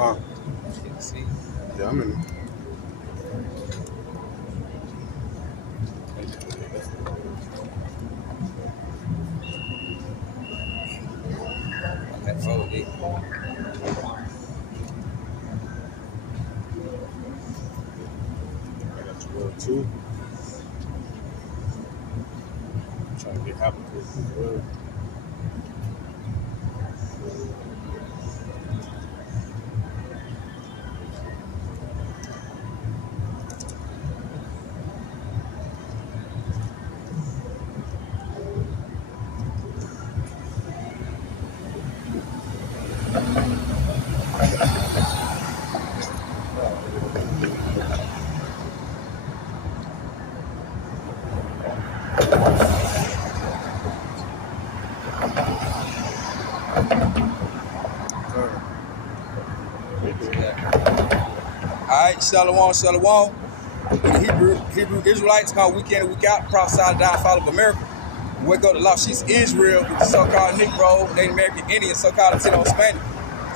Huh? See? Yeah, I'm in. That's all it is. I got 12 too. I'm trying to get Habakkuk as well. Alright, Shalom, Shalom. The Hebrew Israelites called week in and week out, prophesy the downfall of America. Wake up the lost sheets of Israel with the so-called Negro, Native American Indian, so-called Latino Spanish.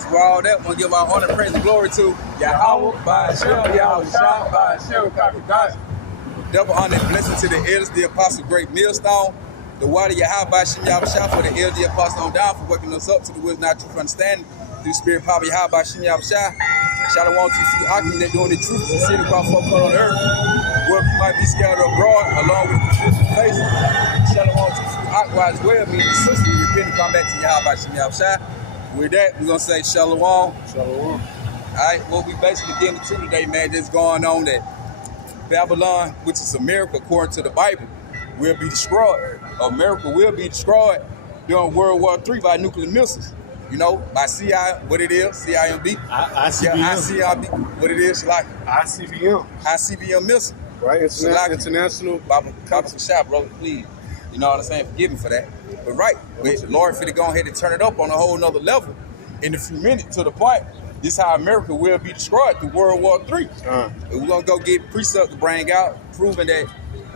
So for all that, we're going to give our honor, praise, and glory to Yahweh, by Hashem, Yahweh Shah, by Hashem, God. Double honor and blessing to the elders, the apostle, great millstone. The water Yahweh, by Hashem, Yahweh Shah, for the elders, the apostle on down, for waking us up to the wisdom, not truth, understanding. Through the spirit, power, Yahweh, by Hashem, Yahweh Shah. Shalom to see Akim that doing the truth and city across 4 corners on the earth. Where we might be scattered abroad along with the Christian faith. Shalom to see Akwa as well, meaning the sister. We repent and come back to Yahweh by Shem Shai. With that, we're going to say Shalom. Shalom. Alright, what we basically getting to today, man, that's going on that Babylon, which is America according to the Bible, will be destroyed. America will be destroyed during World War III by nuclear missiles. You know, by what it is, CIMB. ICBM, what it is, like ICBM missile. Right, international. Baba Shah, brother, please. You know what I'm saying? Forgive me for that. But right, the Lord finna go ahead and turn it up on a whole nother level in a few minutes to the point. This is how America will be destroyed through World War III. We're gonna go get precepts to bring out, proving that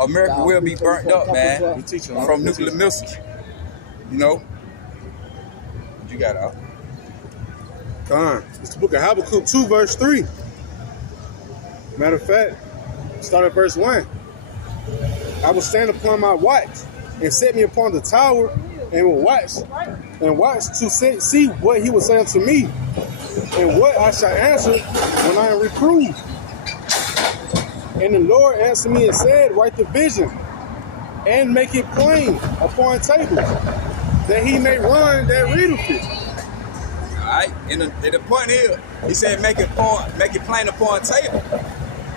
America will be burnt up, man, from nuclear missiles. You know? You got out. It's the book of Habakkuk 2, verse 3. Matter of fact, start at verse 1. I will stand upon my watch and set me upon the tower and will watch to see what he will say unto me and what I shall answer when I am reproved. And the Lord answered me and said, write the vision and make it plain upon tables, that he may run that readeth it. Alright, and the point here, he said make it plain upon table,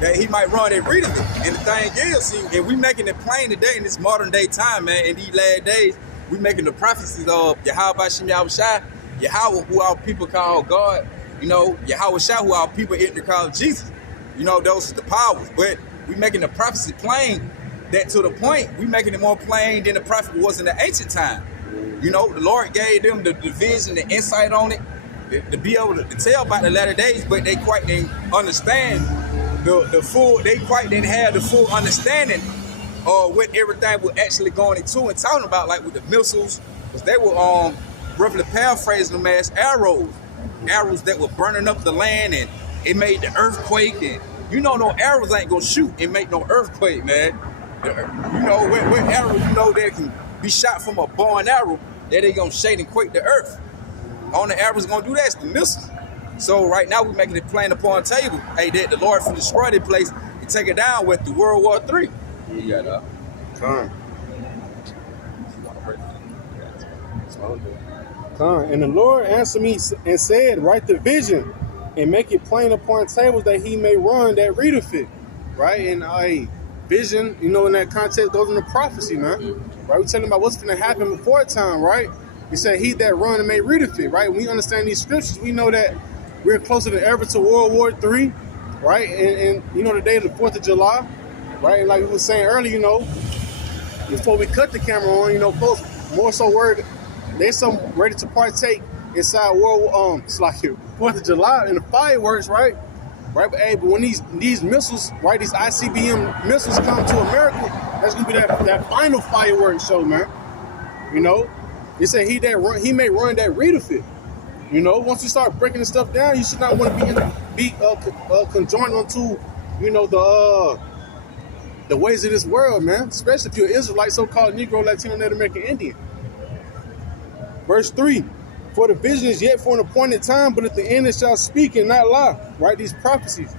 that he might run that readeth it. And the thing is, see, if we making it plain today in this modern day time, man, in these last days, we making the prophecies of Yahweh Bashem Yahweh Shai, Yahweh, who our people call God, you know, Yahweh Shai, who our people call Jesus. You know, those are the powers. But we making the prophecy plain, that to the point, we making it more plain than the prophet was in the ancient time. You know, the Lord gave them the vision, the insight on it, to be able to tell about the latter days, but they quite didn't understand the full, they quite didn't have the full understanding of what everything was actually going into and talking about, like with the missiles, because they were roughly paraphrasing them as arrows that were burning up the land, and it made the earthquake, and you know no arrows ain't gonna shoot and make no earthquake, man. You know, what arrow, you know, that can be shot from a bow and arrow, that they gonna shake and quake the earth. Only arrows gonna do that is the missiles. So right now we're making it plain upon table, hey, that the Lord will destroy that place and take it down with the World War III. You got And the Lord answered me and said, write the vision and make it plain upon tables, that he may run that readeth it. Right? And vision, you know, in that context goes into prophecy, man. Right? We're telling about what's going to happen before time, right? He said, he that run and may readeth it, right? When we understand these scriptures, we know that we're closer than ever to World War III, right? And you know, the day of the 4th of July, right? And like we were saying earlier, you know, before we cut the camera on, you know, folks more so worried, they're so ready to partake inside it's like 4th of July and the fireworks, right? Right, but hey, but when these missiles, right, these ICBM missiles come to America, that's gonna be that final fireworks show, man. You know, he said he may run that readeth it. You know, once you start breaking this stuff down, you should not want to be conjoined onto, you know, the ways of this world, man. Especially if you're Israelite, so-called Negro, Latino, Native American, Indian. Verse 3, for the vision is yet for an appointed time, but at the end it shall speak and not lie. Right? These prophecies.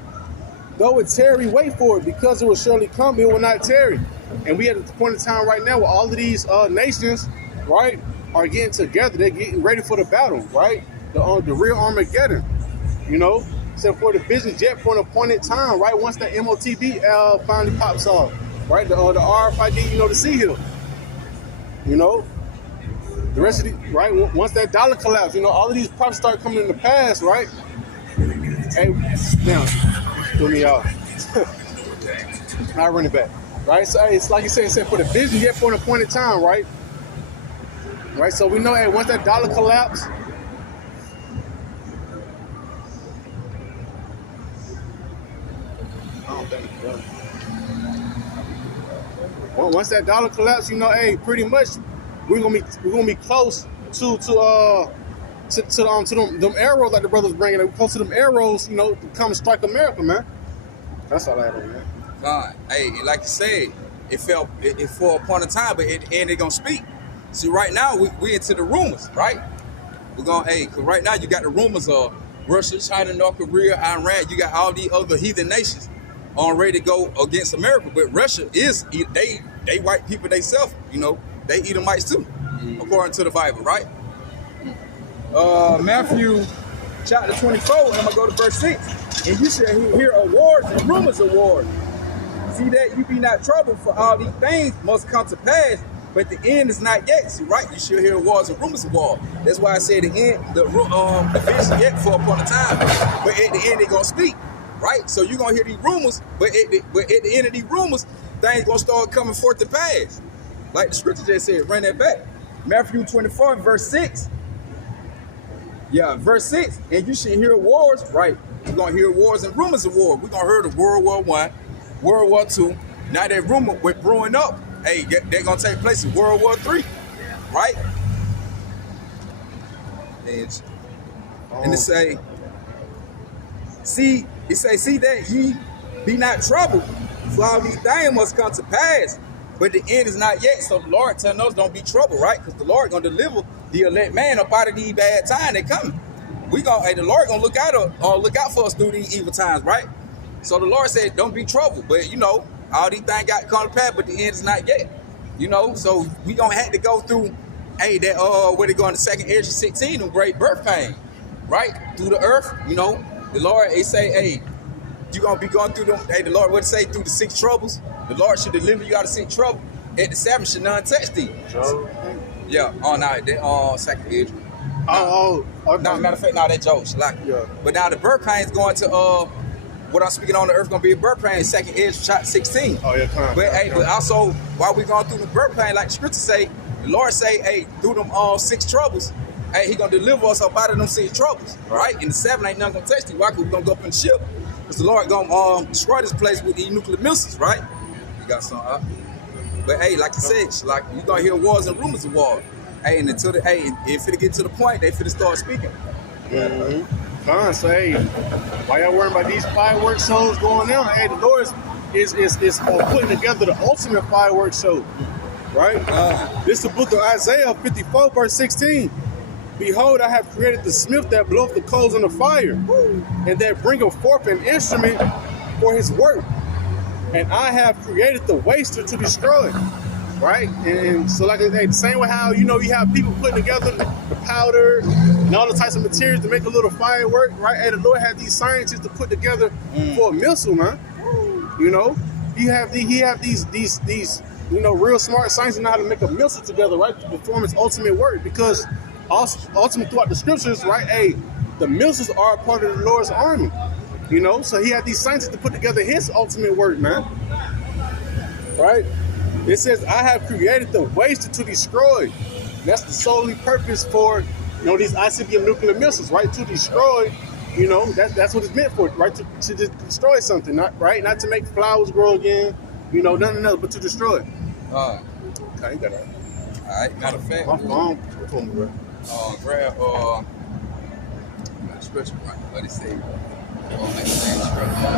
Though it tarry, wait for it, because it will surely come, it will not tarry. And we at the point in time right now where all of these nations, right, are getting together. They're getting ready for the battle, right? The real Armageddon, you know? So for the vision yet for an appointed time, right? Once that MOTB finally pops off, right? The RFID, you know, the Sea Hill, you know? The rest of the, right? Once that dollar collapse, you know, all of these prophets start coming into pass, right? Hey, now, threw me out. Now run it back, right? So hey, it's like you said, for the vision yet for an appointed time, right? Right. So we know, hey, once that dollar collapse, once that dollar collapse, you know, hey, pretty much we're gonna be close to them arrows like the brothers bringing. We're close to them arrows, you know, to come and strike America, man. That's all I have on that. Hey, like you said, it for upon a time, but it ain't gonna speak. See, right now we into the rumors, right? We're gonna, cause right now you got the rumors of Russia, China, North Korea, Iran. You got all these other heathen nations on ready to go against America. But Russia is they white people themselves, you know, they Edomites too, according to the Bible, right? Matthew chapter 24, and I'm gonna go to verse 6. And you shall hear of wars and rumors of wars. See that you be not troubled, for all these things must come to pass, but the end is not yet. See, right? You shall hear wars and rumors of war. That's why I say the end, the vision yet for upon a time, but at the end they gonna speak, right? So you're gonna hear these rumors, but at the end of these rumors, things gonna start coming forth to pass. Like the scripture just said, run that back. Matthew 24, verse 6. Yeah, verse 6. And you should hear wars, right? You're gonna hear wars and rumors of war. We're gonna hear of World War I, World War II. Now that rumor we're brewing up, hey, they're gonna take place in World War III, right? And it say, see that ye be not troubled, for all these things must come to pass, but the end is not yet. So the Lord telling us don't be troubled, right? Because the Lord gonna deliver the elect man up out of these bad times that coming. The Lord gonna look out for us through these evil times, right? So the Lord said, don't be troubled. But you know, all these things got come to pass, but the end is not yet. You know, so we gonna have to go through, where they go in the second Ezra 16, them great birth pain, right? Through the earth, you know. The Lord, they say, hey, you gonna be going through them. Hey, the Lord would say through the 6 troubles. The Lord should deliver you out of 6 trouble. At the 7 should none touch thee. Yeah, second Ezra. No, matter of fact, that's Job. Yeah. But now the birth pain is going to what I'm speaking on the earth gonna be a birth pain, second Ezra chapter 16. Oh yeah, come on. But also while we going through the birth pain, like the scripture say, the Lord say, through them 6 troubles, he gonna deliver us up out of them 6 troubles, right? And the 7 ain't nothing gonna touch you. Why? Because we gonna go up in the ship. Because the Lord gonna destroy this place with these nuclear missiles, right? You got something up. But like you said, like you gonna hear wars and rumors of war. And until if it get to the point, they finna start speaking. Mm-hmm. So why y'all worrying about these fireworks shows going on? The Lord is putting together the ultimate fireworks show, right? This is the book of Isaiah 54, verse 16. Behold, I have created the smith that bloweth the coals in the fire, and that bringeth forth an instrument for his work. And I have created the waster to destroy. Right? And so like the same way how, you know, you have people putting together the powder and all the types of materials to make a little firework, right? The Lord had these scientists to put together for a missile, man. You know, he have these you know, real smart scientists know how to make a missile together, right? To perform its ultimate work, because ultimately throughout the scriptures, right? The missiles are a part of the Lord's army. You know, so he had these scientists to put together his ultimate work, man. Right? It says, I have created the waster to destroy. That's the solely purpose for, you know, these ICBM nuclear missiles, right? To destroy, you know, that's what it's meant for, right? To just destroy something, not to make flowers grow again, you know, nothing else, but to destroy. Okay, you got that. All right, matter of fact. My phone. Grab scripture right, but it said, "Oh, make the same scripture."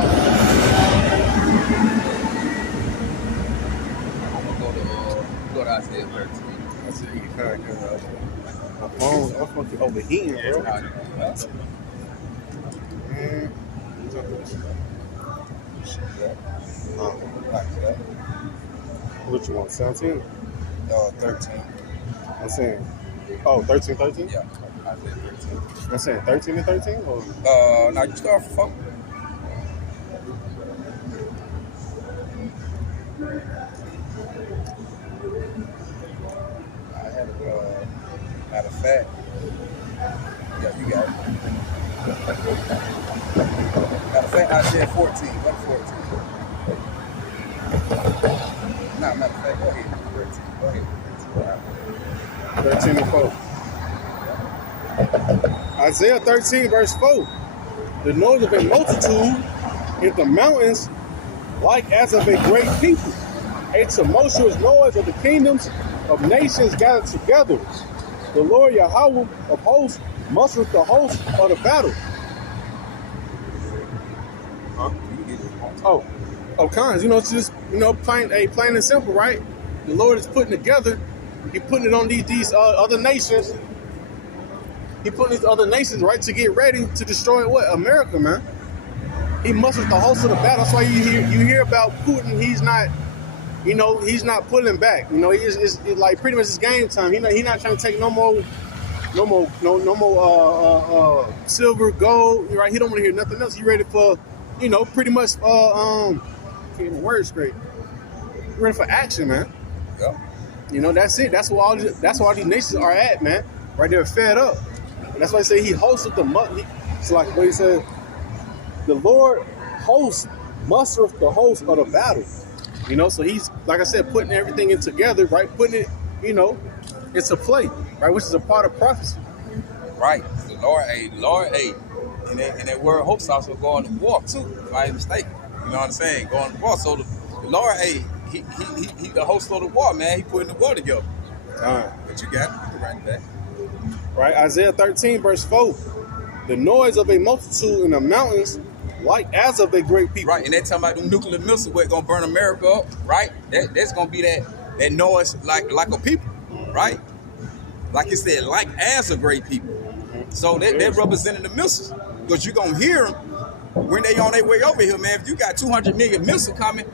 I'm gonna go to Isaiah 13. I see you kind of my phone. I'm fucking overheating, bro. Man. What you want? 17? 13. I'm saying. Oh, 13, 13? Yeah, Isaiah 13. I'm saying 13 and 13? Or? Now you start from 4. I had matter of fact. Yeah, you got it. Matter of fact, Isaiah 14. What 14? Nah, matter of fact, go ahead. 13. Go ahead. 13 and 4. Isaiah 13, verse 4. The noise of a multitude in the mountains, like as of a great people. A tumultuous noise of the kingdoms of nations gathered together. The Lord Yahweh of hosts musters the host of the battle. Oh, cons. It's just plain and simple, right? The Lord is putting together. He putting it on these other nations. He putting these other nations right to get ready to destroy what? America, man. He musters the host of the battle. That's why you hear about Putin. He's not, he's not pulling back. It's like pretty much it's game time. He not trying to take no more silver, gold. Right? He don't want to hear nothing else. He ready for, pretty much can't get the word straight. He ready for action, man. Yeah. That's it. That's where all these nations are at, man. Right there, fed up. And that's why I say he hosted the. It's like what he said. The Lord mustereth the host of the battle. So he's, like I said, putting everything in together, right? Putting it, into play, right? Which is a part of prophecy. Right. The Lord, and that word hosts also going to war too, if I ain't mistaken. You know what I'm saying? Going to war. So the Lord, he the host of the war, man. He putting the war together. But you got it right back. Right, Isaiah 13, verse 4. The noise of a multitude in the mountains, like as of a great people. Right, and they talking about them nuclear missiles where gonna burn America up, right? That's gonna be that noise like a people, right? Like you said, like as a great people. So they're representing the missiles. Because you're gonna hear them when they on their way over here, man. If you got 200 million missiles coming,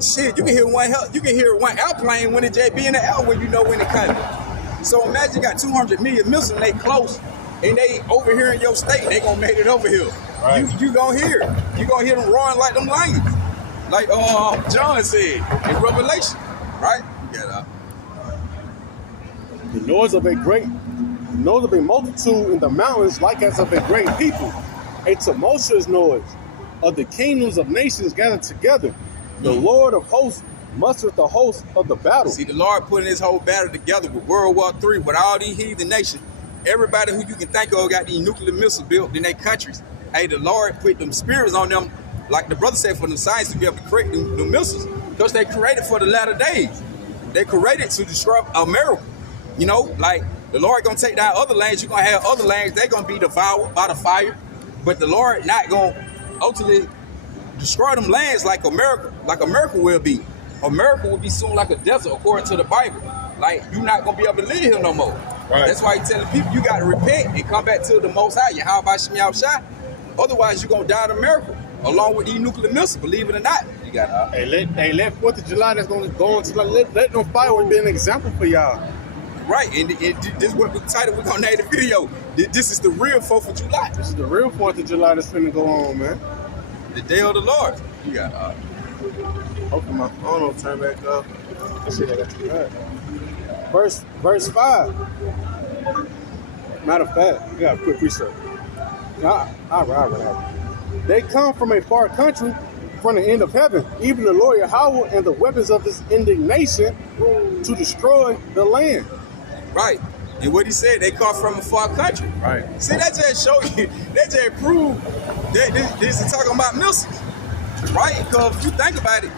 shit, you can hear one airplane when it just be in the air when it coming. So imagine you got 200 million missiles and they close, and they over here in your state, they gonna make it over here. Right. You gonna hear it. You gonna hear them roaring like them lions, like John said in Revelation, right? Yeah. The noise of a multitude in the mountains, like as of a great people. A tumultuous noise of the kingdoms of nations gathered together. The Lord of hosts mustered the host of the battle. See, the Lord putting his whole battle together with World War III, with all these heathen nations. Everybody who you can think of got these nuclear missiles built in their countries. Hey, the Lord put them spirits on them, like the brother said, for the science to be able to create them missiles, because they created for the latter days. They created to destroy America. Like the Lord gonna take down other lands. You're gonna have other lands. They're gonna be devoured by the fire, but the Lord not gonna ultimately destroy them lands like America will be. America will be soon like a desert, according to the Bible. Like, you're not going to be able to live here no more. Right. That's why he's telling people you got to repent and come back to the Most High. How about Shemi Shai? Otherwise, you're going to die in America, along with these nuclear missiles, believe it or not. You got let 4th of July that's going to go on to let them fireworks be an example for y'all. Right, and this is what the title we're going to name the video. This is the real 4th of July. This is the real 4th of July that's finna go on, man. The day of the Lord. You got hopefully my phone will turn back up. This shit got too bad. Verse 5. Matter of fact, we got a quick research. All right. They come from a far country, from the end of heaven, even the Lord Yahweh and the weapons of his indignation to destroy the land. Right. And what he said, they come from a far country. Right. See, that just show you, that just prove that this is talking about missiles. Right? Because if you think about it,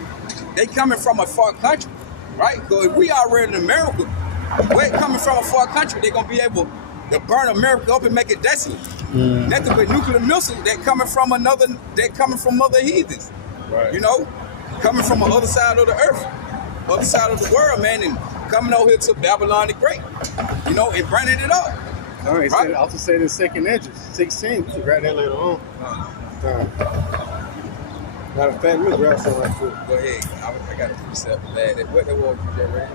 they coming from a far country. Right? Because if we already in America, we're coming from a far country, they're going to be able to burn America up and make it desolate. Nothing but nuclear missiles that coming from other heathens. Right. You know, coming from the other side of the earth, other side of the world, man, and coming over here to Babylon the Great. You know, and burning it up. All right. I also said in second Esdras 16. We should grab that later on. Matter of fact, let me grab something right quick. Go ahead. I got a precept for that. What the war you just read?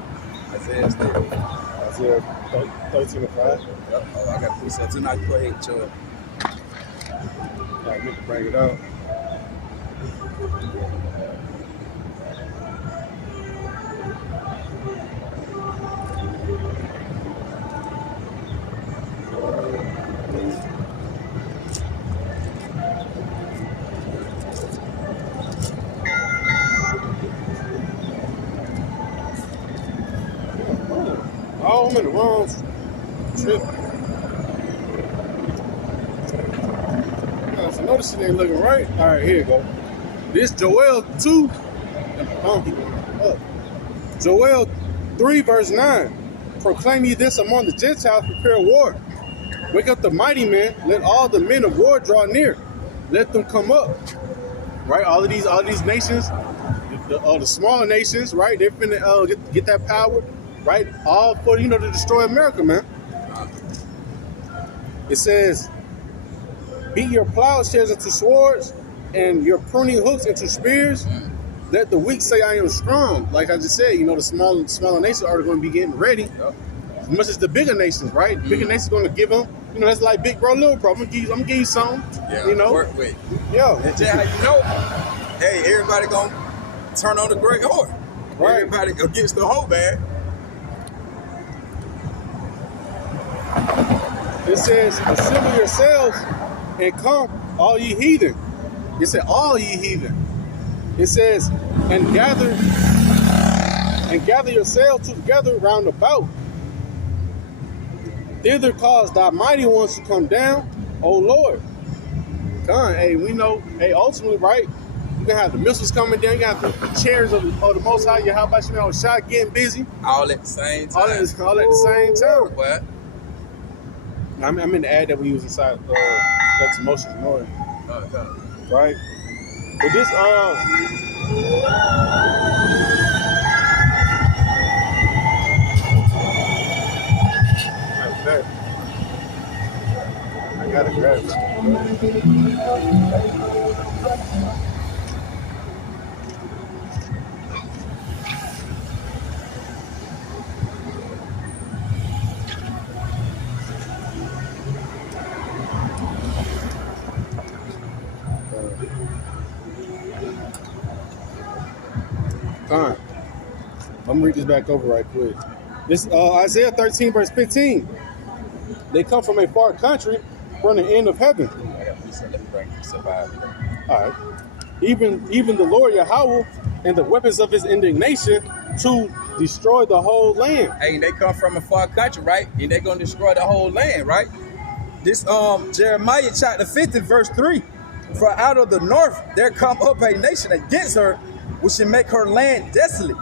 Isaiah 13 and 5. Oh, I got a precept too. Now you go ahead and show it. I meant to bring it up. Oh, I'm in the wrong trip. So notice it ain't looking right. All right, here you go. This Joel 2. Joel 3 verse 9. Proclaim ye this among the Gentiles, prepare war. Wake up the mighty men, let all the men of war draw near. Let them come up. Right? All of these nations, the smaller nations, right? They're finna get that power. Right, all for to destroy America, man. It says, beat your plowshares into swords and your pruning hooks into spears. Let the weak say, I am strong. Like I just said, the smaller nations are going to be getting ready. As much as the bigger nations, right? Bigger nations going to give them. That's like big bro, little bro. I'm gonna give you something. Yeah, work with. Yeah. And just how hey, everybody gonna turn on the great whore. Right. Everybody against the whole man. It says, assemble yourselves and come, all ye heathen. It said, all ye heathen. It says, and gather yourselves together round about. Thither cause thy mighty ones to come down, O Lord. Come, hey, we know, hey, ultimately, right? You can have the missiles coming down, you got the chairs of the Most High, how about shot getting busy. All at the same time. All at the same time. What? I'm in the ad that we use inside that's emotions noise. Right? But this I gotta grab it. I'm gonna read this back over right quick. This Isaiah 13 verse 15. They come from a far country, from the end of heaven. All right. Even the Lord Yahweh and the weapons of his indignation to destroy the whole land. Hey, they come from a far country, right? And they're gonna destroy the whole land, right? This Jeremiah chapter 50 verse 3. For out of the north there come up a nation against her, which should make her land desolate,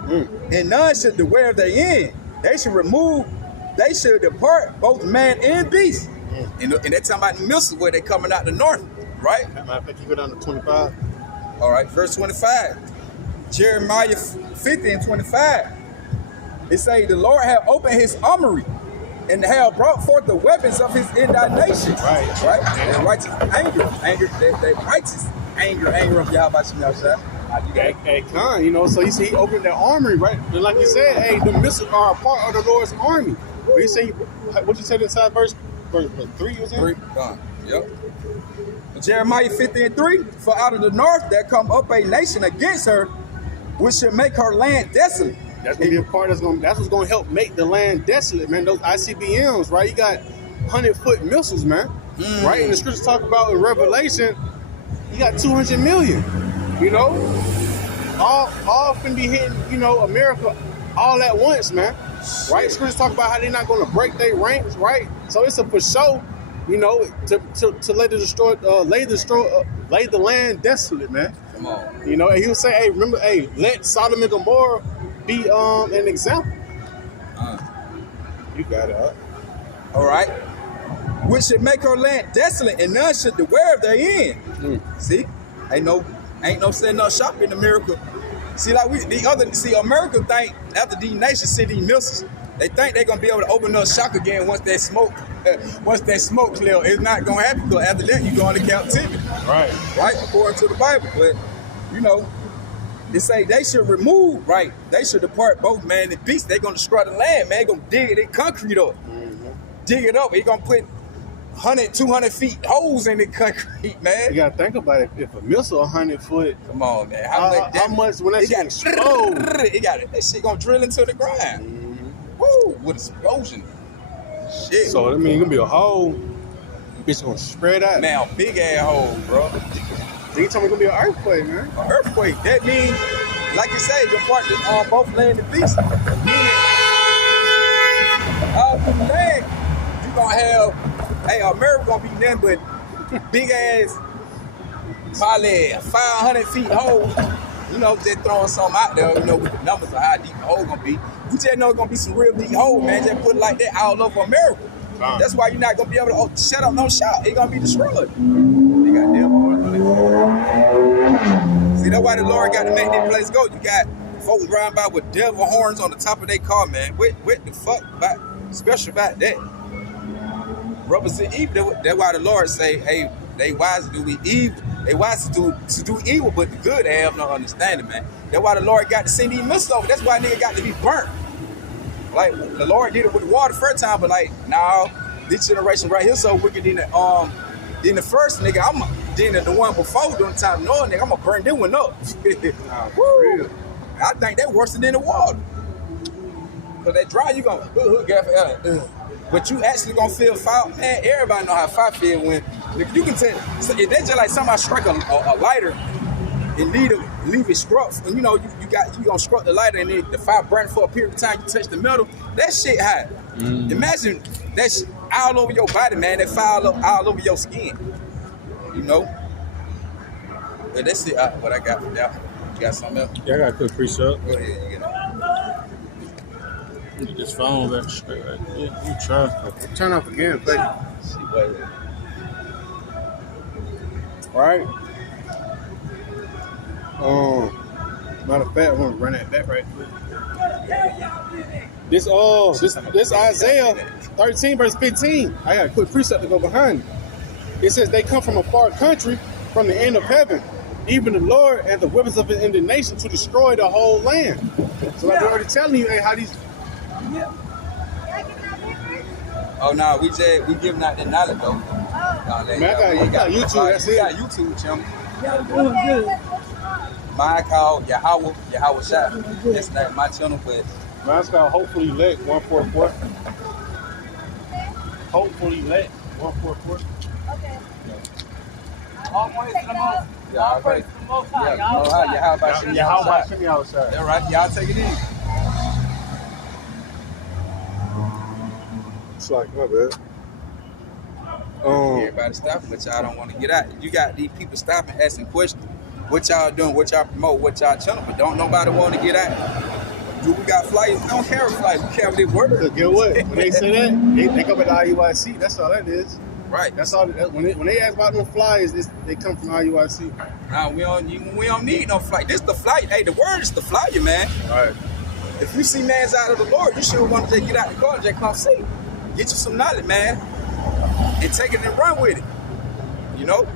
and none should dwell therein. They should depart, both man and beast. And they're talking about the missiles where they're coming out the north, right? Matter of fact, you go down to 25. All right, verse 25. Jeremiah 50 and 25. It says, the Lord have opened his armory and have brought forth the weapons of his indignation. Right. And righteous anger, that righteous anger of Yahweh Shemel. Hey, Khan, so he opened that armory, right? And like you said, hey, the missiles are a part of the Lord's army. But he said, what you said inside verse 3, was it? 3, gone. Yep. Jeremiah 50 and 3, for out of the north there come up a nation against her, which should make her land desolate. That's gonna be a part that's what's gonna help make the land desolate, man. Those ICBMs, right? You got 100-foot missiles, man. Right? And the scriptures talk about in Revelation, you got 200 million. All can be hitting, America all at once, man. Right? Scriptures talk about how they're not gonna break their ranks, right? So it's a for sure, to lay the land desolate, man. Come on. And he would say, hey, remember, hey, let Sodom and Gomorrah be an example. You got it, huh? All right. which should make her land desolate, and none should dwell therein. See, ain't no setting up shop in America. See, like America think after these nations see these missiles, they think they're gonna be able to open up shop again once that smoke clear. It's not gonna happen because after that you go into captivity. Right. Right, according to the Bible. But you know, they say they should remove, right? They should depart both man and beast. They're gonna destroy the land, man. They're gonna dig it in concrete up. Dig it up. They're gonna put 100, 200 feet holes in the concrete, man. You gotta think about it. If a missile 100 foot, Come on, man. how much when that it shit got explode? that shit gonna drill into the ground. Woo, with explosion. Shit. So I mean, it's gonna be a hole. Bitch gonna spread out. Man, a big ass hole, bro. They told me it's gonna be an earthquake, man. An earthquake. That means, like you say, the part that both land and beast. Meaning, all through the land, you gonna have, hey, America gonna be nothing but big ass, probably 500 feet hole. You know, just throwing something out there, you know, with the numbers of how deep the hole gonna be. You just know it's gonna be some real deep hole, man. Just put it like that all over America. That's why you're not gonna be able to shut up no shop. It's gonna be destroyed. They got devil horns on it. See, that's why the Lord got to make this place go. You got folks riding by with devil horns on the top of their car, man. What the fuck special about that? Represent evil. That's why the Lord say, hey, they wise to do evil. They wise to do evil, but the good they have no understanding, man. That's why the Lord got to send these missiles over. That's why nigga got to be burnt. Like the Lord did it with the water the first time, but like now this generation right here so wicked than the first nigga. Then the one before during the time knowing nigga, I'm gonna burn them one up. Woo. I think that worse than the water. Cause that dry, you gonna but you actually gonna feel fire. Man, everybody know how fire feel when you can tell. If that's just like somebody strike a lighter and leave it struck, and you know you gonna struck the lighter and then the fire burn for a period of time. You touch the metal, that shit hot. Imagine that shit all over your body, man. That fire all over your skin. You know. But that's it. What I got for that. You got something else? Yeah, I got a quick pre-shot. Go ahead. You got Get this phone back straight right there. You try. Turn off again, baby. see what it is. Right. Matter of fact, I want to run that back right quick. This Isaiah 13 verse 15. I got a quick precept to go behind it. It says they come from a far country, from the end of heaven, even the Lord and the weapons of his indignation to destroy the whole land. So I'm already telling you, hey, how these. Oh no, we giving out that knowledge though. Man, I got YouTube. That's it. You got YouTube channel. Mine called Yahweh Shot. That's not my channel, but Mine's called Hopefully Let 144. Hopefully Let 144. Okay. All praise to the most. All praise to the most high. How about Shimmy outside? all right, y'all take it easy. It's like, my bad. Everybody stopping, but y'all don't want to get out. You got these people stopping, asking questions. What y'all doing? What y'all promote? What y'all channel? But don't nobody want to get out. Do we got flyers? We don't carry flyers. We carry their word. Because get what? When they say that, they come at the IUIC. That's all that is. Right. That's all. When they ask about them flyers, they come from IUIC. Nah, we don't need no flight. This the flight. Hey, the word is the flyer, man. All right. If you see man's out of the Lord, you should want to just get out the car and just come see. Get you some knowledge, man. And take it and run with it. You know?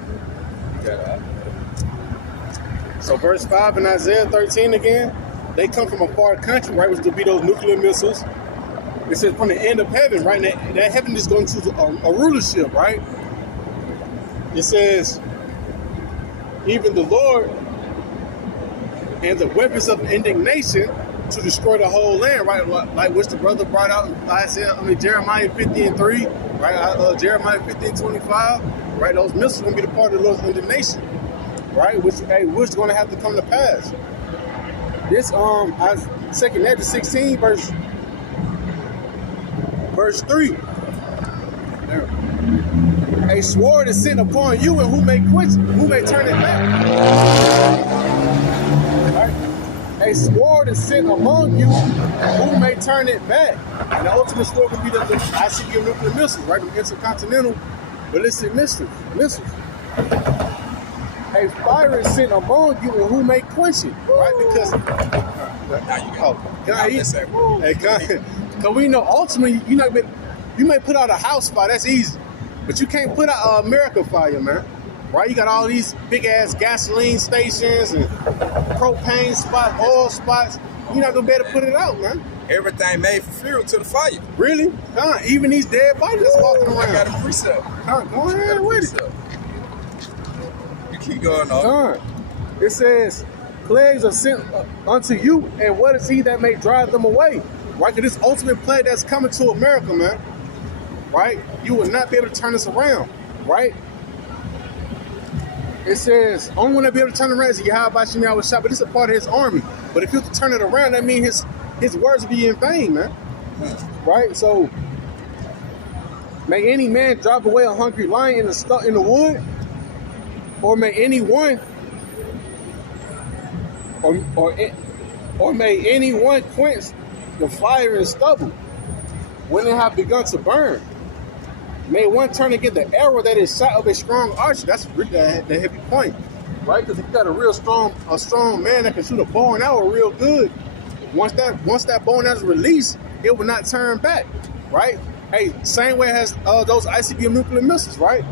So verse 5 in Isaiah 13 again, they come from a far country, right, which could be those nuclear missiles. It says from the end of heaven, right? That heaven is going to a rulership, right? It says, even the Lord and the weapons of indignation to destroy the whole land, right? Like which the brother brought out in Jeremiah 50:3, right? Jeremiah 50:25, right? Those missiles are going to be the part of the Lord's indignation, right? Which is going to have to come to pass. This 2 Ezra 16 verse 3. There. A sword is sitting upon you, and who may quench it? Who may turn it back? Right? A sword is sent among you, who may turn it back. And the ultimate sword will be the ICBM nuclear missiles, right? The intercontinental ballistic missiles. A fire is sent among you, and who may quench it, right? Because because we know ultimately you may put out a house fire, that's easy, but you can't put out America fire, man. Right? You got all these big ass gasoline stations and propane spots, oil spots. You're not gonna be able to put it out, man. Everything made for fuel to the fire. Really? Even these dead bodies that's walking around. I got a precept. Go ahead with it. You keep going on. It says, plagues are sent unto you, and what is he that may drive them away? Right? Because this ultimate plague that's coming to America, man. Right? You will not be able to turn this around. Right? It says, only one that be able to turn around is Yahweh Shemiah was shot, but this is a part of his army. But if you have to turn it around, that means his words will be in vain, man. Right? So, may any man drive away a hungry lion in the wood, or may anyone, or may anyone quench the fire and stubble when it have begun to burn. May one turn and get the arrow that is shot of a strong archer. That's the heavy point, right? Because if you got a strong man that can shoot a bow and arrow real good, once that bow and arrow is released, it will not turn back, right? Hey, same way as those ICBM nuclear missiles, right?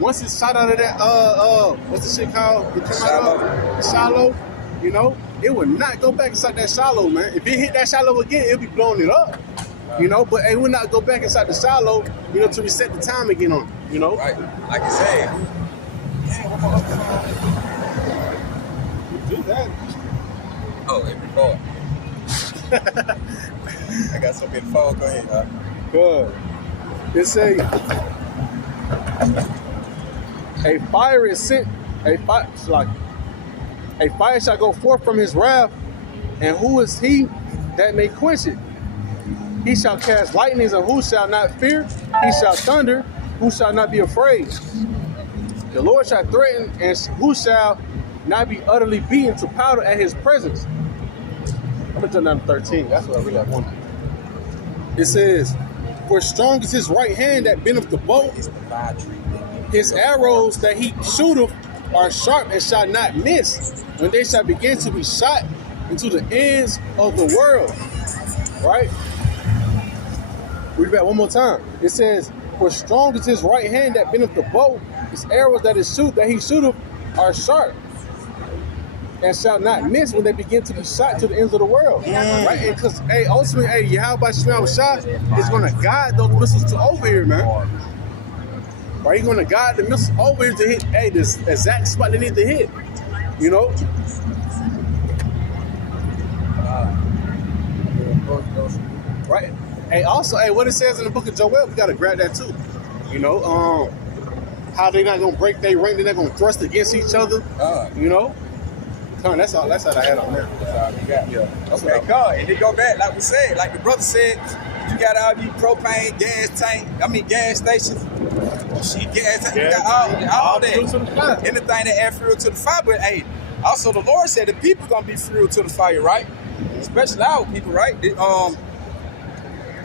Once it's shot out of that, what's the shit called? Shallow, you know, it will not go back inside that shallow, man. If it hit that shallow again, it'll be blowing it up. You know, but it will not go back inside the shallow, you know, to reset the time again on, you know? Right. Like you said. You do that. Oh, every ball. I got so many phones. Go ahead, huh? Good. It say, a fire is sent, a fire shall go forth from his wrath, and who is he that may quench it? He shall cast lightnings, and who shall not fear? He shall thunder, who shall not be afraid? The Lord shall threaten, and who shall not be utterly beaten to powder at his presence? I'm going to turn down to 13. That's what I really want. It says, for strong is his right hand that bendeth the bow. His arrows that he shooteth are sharp and shall not miss, when they shall begin to be shot into the ends of the world. Right? Read that one more time. It says, for strong is his right hand that bendeth the bow. His arrows that he shooteth are sharp and shall not miss, when they begin to be shot to the ends of the world. Right? And because, ultimately, Yahweh Shemiah shot is going to guide those missiles to over here, man. Right? He's going to guide the missiles over here to hit, this exact spot they need to hit. You know? Right? Hey, also, what it says in the book of Joel, we got to grab that too. You know, how they not going to break their rank, they're not going to thrust against each other. You know? That's all I had on there. Yeah. Okay, God. And they go back, like we said, like the brother said, you got all these propane, gas stations. Gas tank, you got all that. Anything that add fuel to the fire. But hey, also the Lord said the people gonna be fuel to the fire, right? Especially our people, right?